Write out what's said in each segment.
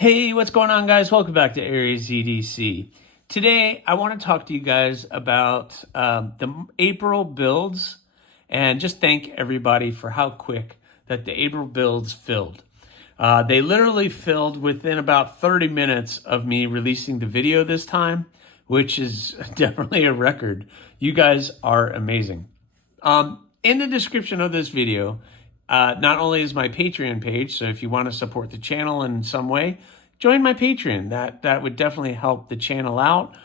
Hey, what's going on, guys? Welcome back to Aries EDC. Today, I want to talk to you guys about the April builds and just thank everybody for how quick that the April builds filled. They literally filled within about 30 minutes of me releasing the video this time, which is definitely a record. You guys are amazing. In the description of this video, not only is my Patreon page, so if you want to support the channel in some way, join my Patreon. That would definitely help the channel out,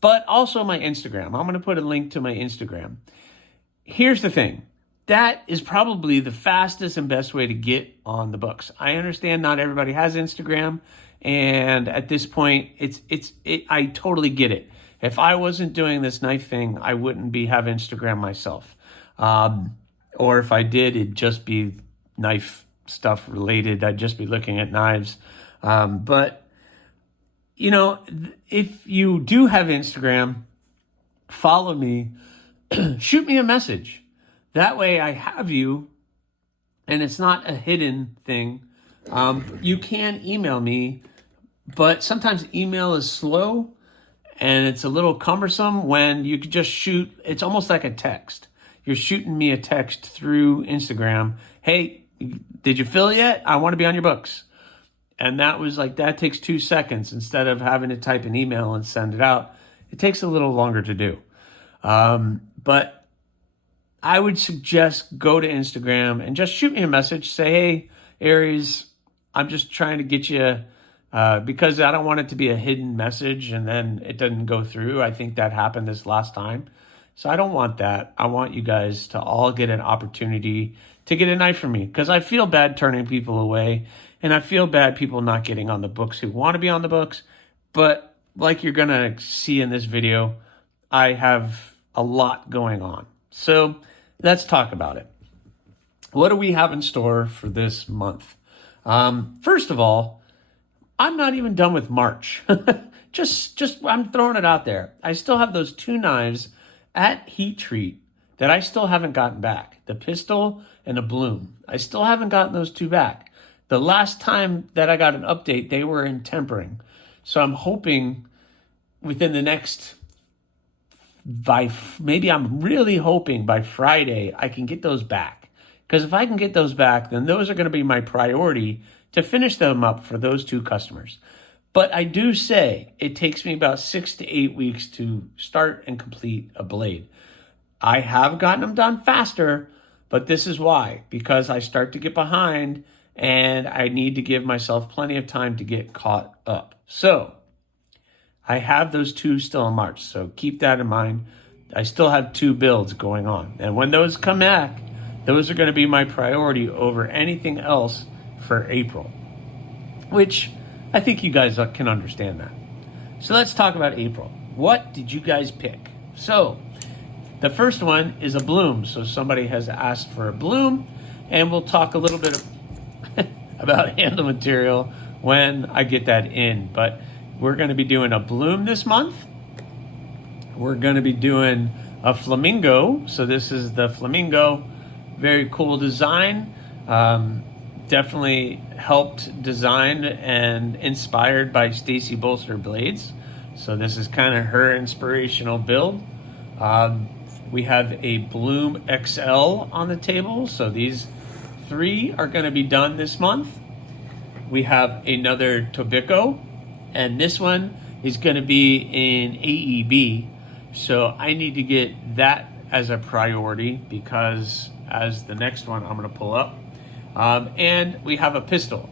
but also my Instagram. I'm going to put a link to my Instagram. Here's the thing. That is probably the fastest and best way to get on the books. I understand not everybody has Instagram, and at this point, I totally get it. If I wasn't doing this knife thing, I wouldn't have Instagram myself. Or if I did, it'd just be knife stuff related. I'd just be looking at knives. But, you know, if you do have Instagram, follow me, shoot me a message. That way I have you, and it's not a hidden thing. You can email me, but sometimes email is slow and it's a little cumbersome when you could just shoot. It's almost like a text. You're shooting me a text through Instagram. Hey, did you fill yet? I want to be on your books. And that takes 2 seconds instead of having to type an email and send it out. It takes a little longer to do. But I would suggest go to Instagram and just shoot me a message. Say, hey, Aries, I'm just trying to get you, because I don't want it to be a hidden message and then it doesn't go through. I think that happened this last time. So I don't want that. I want you guys to all get an opportunity to get a knife from me, because I feel bad turning people away, and I feel bad people not getting on the books who want to be on the books. But like you're going to see in this video, I have a lot going on. So let's talk about it. What do we have in store for this month? First of all, I'm not even done with March. just I'm throwing it out there. I still have those 2 knives at Heat Treat that I still haven't gotten back. The pistol and the bloom. I still haven't gotten those 2 back. The last time that I got an update, they were in tempering. So I'm hoping within the next, I'm really hoping by Friday, I can get those back. Because if I can get those back, then those are going to be my priority to finish them up for those 2 customers. But I do say it takes me about 6 to 8 weeks to start and complete a blade. I have gotten them done faster, but this is why. Because I start to get behind and I need to give myself plenty of time to get caught up. So I have those 2 still in March. So keep that in mind. I still have 2 builds going on. And when those come back, those are going to be my priority over anything else for April, which I think you guys can understand that. So let's talk about April. What did you guys pick? So the first one is a bloom. So somebody has asked for a bloom, and we'll talk a little bit about handle material when I get that in. But we're going to be doing a bloom this month. We're going to be doing a flamingo. So this is the flamingo. Very cool design. Definitely helped design and inspired by Stacy Bolster blades. So this is kind of her inspirational build. We have a Bloom XL on the table. So these 3 are going to be done this month. We have another Tobiko, and this one is going to be in AEB. So I need to get that as a priority, because as the next one I'm going to pull up. And we have a pistol.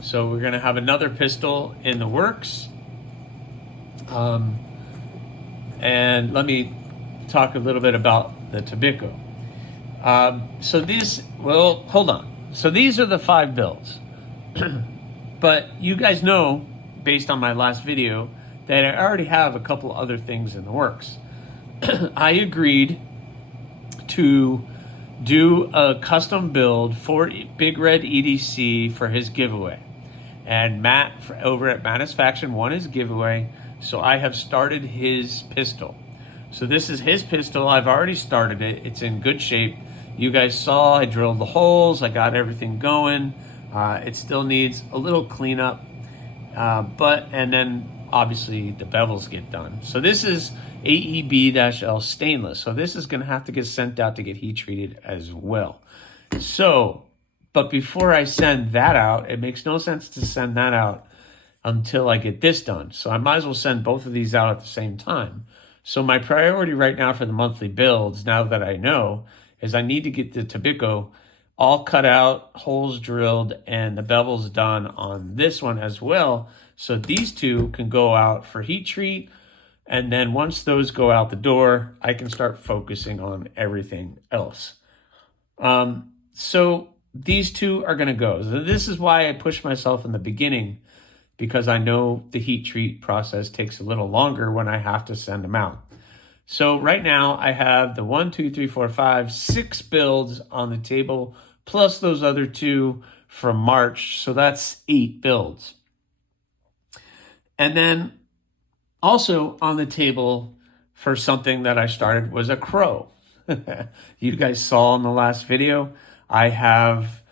So we're going to have another pistol in the works. And let me talk a little bit about the Tobiko. Hold on. So these are the 5 builds. But you guys know, based on my last video, that I already have a couple other things in the works. I agreed to do a custom build for Big Red EDC for his giveaway. And Matt over at Matisfaction won his giveaway, so I have started his pistol. So this is his pistol. I've already started it. It's in good shape. You guys saw I drilled the holes. I got everything going. It still needs a little cleanup. And then obviously the bevels get done. So this is AEB-L stainless. So this is going to have to get sent out to get heat treated as well. So, but before I send that out, it makes no sense to send that out until I get this done. So I might as well send both of these out at the same time. So my priority right now for the monthly builds, now that I know, is I need to get the Tobico all cut out, holes drilled, and the bevels done on this one as well. So these two can go out for heat treat. And then once those go out the door, I can start focusing on everything else. So these two are going to go. So this is why I push myself in the beginning, because I know the heat treat process takes a little longer when I have to send them out. So right now I have the 1, 2, 3, 4, 5, 6 builds on the table, plus those other 2 from March. So that's 8 builds. And then also on the table for something that I started was a crow. You guys saw in the last video, I have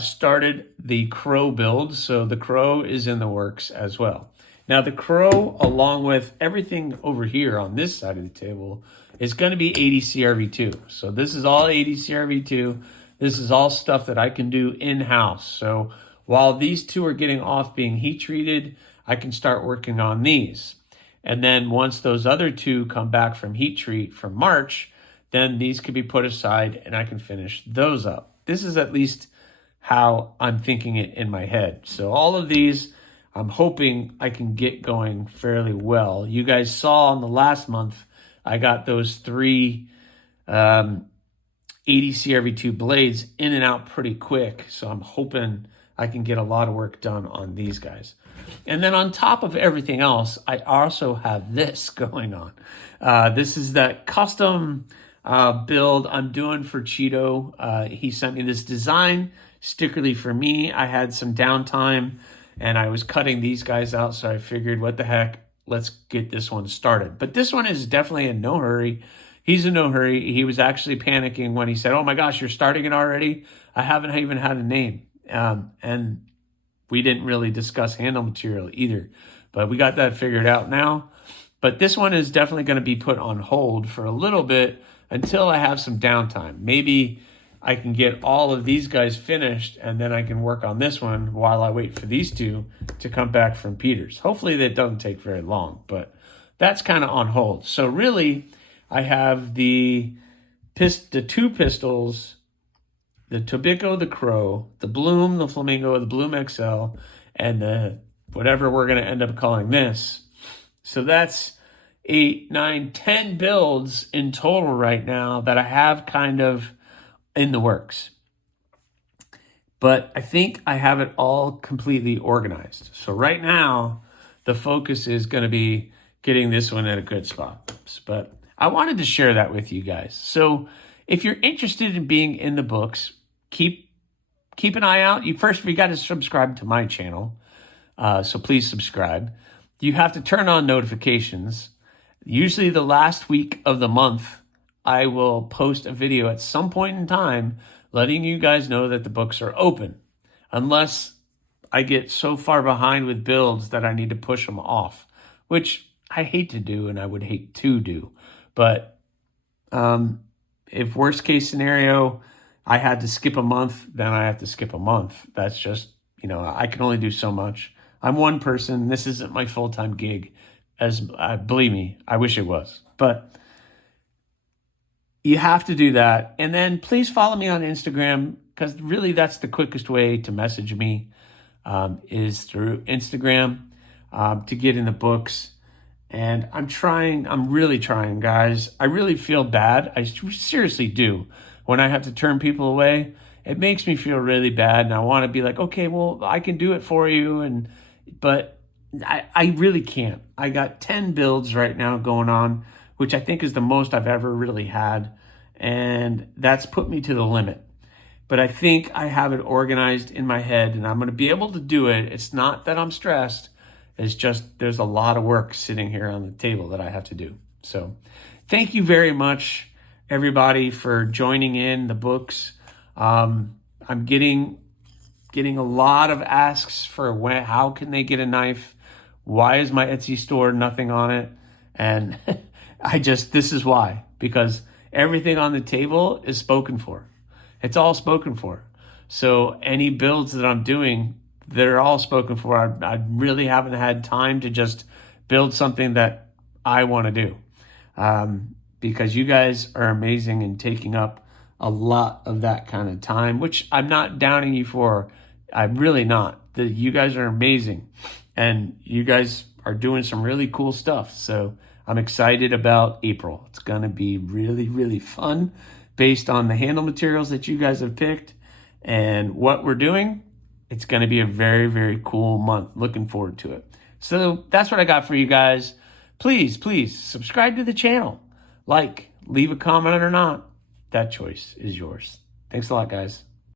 started the crow build. So the crow is in the works as well. Now the crow, along with everything over here on this side of the table, is going to be 80 CRV2. So this is all 80 CRV2. This is all stuff that I can do in-house. So while these 2 are getting off being heat treated, I can start working on these. And then once those other 2 come back from heat treat from March, then these could be put aside and I can finish those up. This is at least how I'm thinking it in my head. So all of these, I'm hoping I can get going fairly well. You guys saw in the last month, I got those 3 80 CRV2 blades in and out pretty quick. So I'm hoping I can get a lot of work done on these guys. And then on top of everything else, I also have this going on. This is that custom build I'm doing for Cheeto. He sent me this design strictly for me. I had some downtime and I was cutting these guys out, so I figured, what the heck, let's get this one started. But this one is definitely in no hurry. He's in no hurry. He was actually panicking when he said, oh my gosh, you're starting it already? I haven't even had a name. And we didn't really discuss handle material either, but we got that figured out now. But this one is definitely going to be put on hold for a little bit until I have some downtime. Maybe I can get all of these guys finished and then I can work on this one while I wait for these 2 to come back from Peters. Hopefully that doesn't take very long, but that's kind of on hold. So really, I have the 2 pistols, the Tobico, the Crow, the Bloom, the Flamingo, the Bloom XL, and the whatever we're going to end up calling this. So that's 8, 9, 10 builds in total right now that I have kind of in the works. But I think I have it all completely organized. So right now, the focus is going to be getting this one at a good spot. But I wanted to share that with you guys. So if you're interested in being in the books, keep an eye out. You got to subscribe to my channel. So please subscribe. You have to turn on notifications. Usually the last week of the month, I will post a video at some point in time letting you guys know that the books are open, unless I get so far behind with builds that I need to push them off, which I hate to do and I would hate to do. But if worst case scenario, I had to skip a month, then I have to skip a month. That's just, I can only do so much. I'm one person. This isn't my full-time gig. Believe me, I wish it was. But you have to do that. And then please follow me on Instagram, because really that's the quickest way to message me, is through Instagram to get in the books. And I'm really trying, guys. I really feel bad. I seriously do. When I have to turn people away, it makes me feel really bad. And I want to be like, okay, well, I can do it for you. But I really can't. I got 10 builds right now going on, which I think is the most I've ever really had. And that's put me to the limit. But I think I have it organized in my head and I'm going to be able to do it. It's not that I'm stressed. It's just there's a lot of work sitting here on the table that I have to do. So thank you very much, everybody, for joining in the books. I'm getting getting a lot of asks for how can they get a knife? Why is my Etsy store nothing on it? And this is why, because everything on the table is spoken for. It's all spoken for. So any builds that I'm doing, they're all spoken for. I really haven't had time to just build something that I want to do, because you guys are amazing and taking up a lot of that kind of time, which I'm not downing you for. I'm really not. You guys are amazing, and you guys are doing some really cool stuff. So I'm excited about April. It's going to be really, really fun based on the handle materials that you guys have picked and what we're doing. It's going to be a very, very cool month. Looking forward to it. So that's what I got for you guys. Please, please subscribe to the channel. Leave a comment or not. That choice is yours. Thanks a lot, guys.